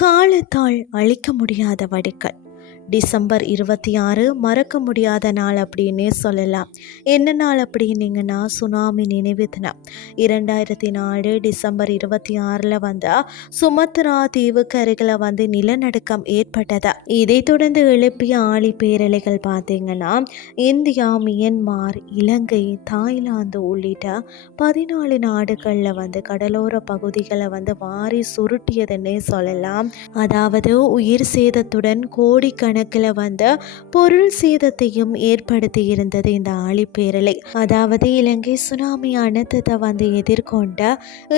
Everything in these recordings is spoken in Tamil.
காலத்தால் அழிக்க முடியாத வடுக்கள். டிசம்பர் இருபத்தி ஆறு மறக்க முடியாத நாள் அப்படின்னே சொல்லலாம். என்ன நாள் அப்படின்னீங்கன்னா சுனாமி நினைவு தினம். இரண்டாயிரத்தி நாலு டிசம்பர் இருபத்தி ஆறில் வந்தால் சுமத்ரா தீவுக்கு அருகில் வந்து நிலநடுக்கம் ஏற்பட்டது? இதை தொடர்ந்து எழுப்பிய ஆழி பேரலைகள் பார்த்தீங்கன்னா இந்தியா மியன்மார் இலங்கை தாய்லாந்து உள்ளிட்ட பதினாலு நாடுகளில் வந்து கடலோர பகுதிகளை வந்து வாரி சுருட்டியதுன்னே சொல்லலாம். அதாவது உயிர் சேதத்துடன் கோடிக்கண கணக்கில் வந்த பொருள் சேதத்தையும் ஏற்படுத்தி இருந்தது இந்த ஆழிப்பேரலை. அதாவது இலங்கை சுனாமி அனர்த்தத்தை வந்து எதிர்கொண்ட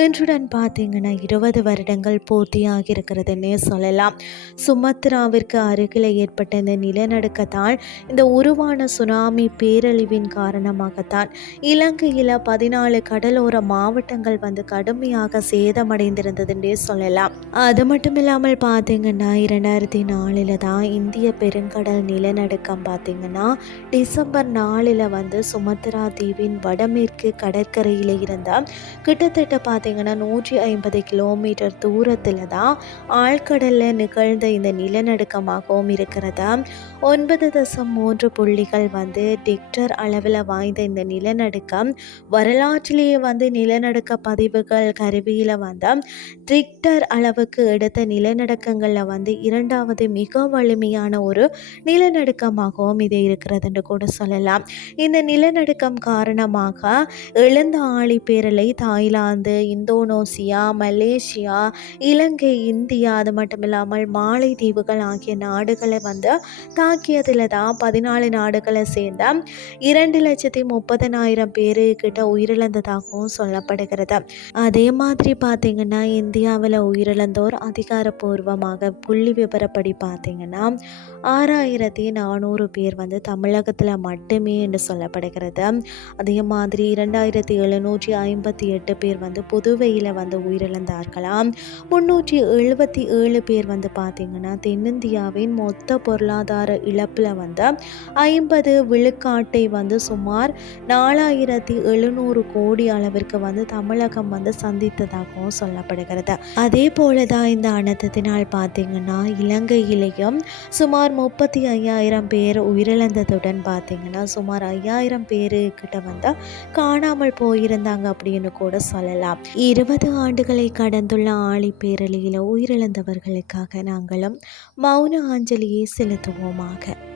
இன்றுடன் பார்த்தீங்கன்னா இருபது வருடங்கள் பூர்த்தியாகி இருக்கிறதுன்னே சொல்லலாம். சுமத்ராவிற்கு அருகில் ஏற்பட்ட இந்த நிலநடுக்கத்தால் இந்த உருவான சுனாமி பேரழிவின் காரணமாகத்தான் இலங்கையில் பதினாலு கடலோர மாவட்டங்கள் வந்து கடுமையாக சேதமடைந்திருந்ததுன்றே சொல்லலாம். அது மட்டும் இல்லாமல் பார்த்தீங்கன்னா இரண்டாயிரத்தி நாலில் தான் இந்திய இந்திய பெருங்கடல் நிலநடுக்கம் பார்த்திங்கன்னா டிசம்பர் நாலில் வந்து சுமத்ரா தீவின் வடமேற்கு கடற்கரையில் இருந்த கிட்டத்தட்ட பார்த்திங்கன்னா நூற்றி ஐம்பது கிலோமீட்டர் தூரத்தில் தான் ஆழ்கடலில் நிகழ்ந்த இந்த நிலநடுக்கமாகவும் இருக்கிறது. ஒன்பது தசம் மூன்று புள்ளிகள் வந்து டிக்டர் அளவில் வாய்ந்த இந்த நிலநடுக்கம் வரலாற்றிலேயே வந்து நிலநடுக்க பதிவுகள் கருவியில் வந்து டிக்டர் அளவுக்கு எடுத்த நிலநடுக்கங்களில் வந்து இரண்டாவது மிக வலிமையான ஒரு நிலநடுக்கமாகவும் இது இருக்கிறது என்று கூட சொல்லலாம். இந்த நிலநடுக்கம் காரணமாக எழுந்த ஆழி பேரலை Thailand Indonesia Malaysia Ilangai India அது மட்டும் இல்லாமல் மாலைத்தீவுகள் ஆகிய நாடுகளை வந்து தாக்கியதில் தான் பதினாலு நாடுகளை சேர்ந்த இரண்டு லட்சத்தி முப்பதனாயிரம் பேரு கிட்ட உயிரிழந்ததாகவும் சொல்லப்படுகிறது. அதே மாதிரி பார்த்தீங்கன்னா இந்தியாவில் உயிரிழந்தோர் அதிகாரப்பூர்வமாக புள்ளி விவரப்படி பார்த்தீங்கன்னா ஆறாயிரத்தி நானூறு பேர் வந்து தமிழகத்தில் மட்டுமே என்று சொல்லப்படுகிறது. அதே மாதிரி இரண்டாயிரத்தி எழுநூற்றி ஐம்பத்தி எட்டு பேர் வந்து புதுவையில் வந்து உயிரிழந்தார்களாம் முன்னூற்றி எழுபத்தி ஏழு பேர் வந்து பார்த்திங்கன்னா தென்னிந்தியாவின் மொத்த பொருளாதார இழப்பில் வந்து ஐம்பது விழுக்காட்டை வந்து சுமார் நாலாயிரத்தி எழுநூறு கோடி அளவிற்கு வந்து தமிழகம் வந்து சந்தித்ததாகவும் சொல்லப்படுகிறது. அதே போல தான் இந்த அனர்த்தத்தினால் பார்த்திங்கன்னா இலங்கையிலேயும் சுமார் முப்பத்தி ஐயாயிரம் பேர் உயிரிழந்ததுடன் பார்த்திங்கன்னா சுமார் ஐயாயிரம் பேருக்கிட்ட வந்தால் காணாமல் போயிருந்தாங்க அப்படின்னு கூட சொல்லலாம். இருபது ஆண்டுகளை கடந்துள்ள ஆழி பேரலியில் உயிரிழந்தவர்களுக்காக நாங்களும் மௌன அஞ்சலியை செலுத்துவோமாக.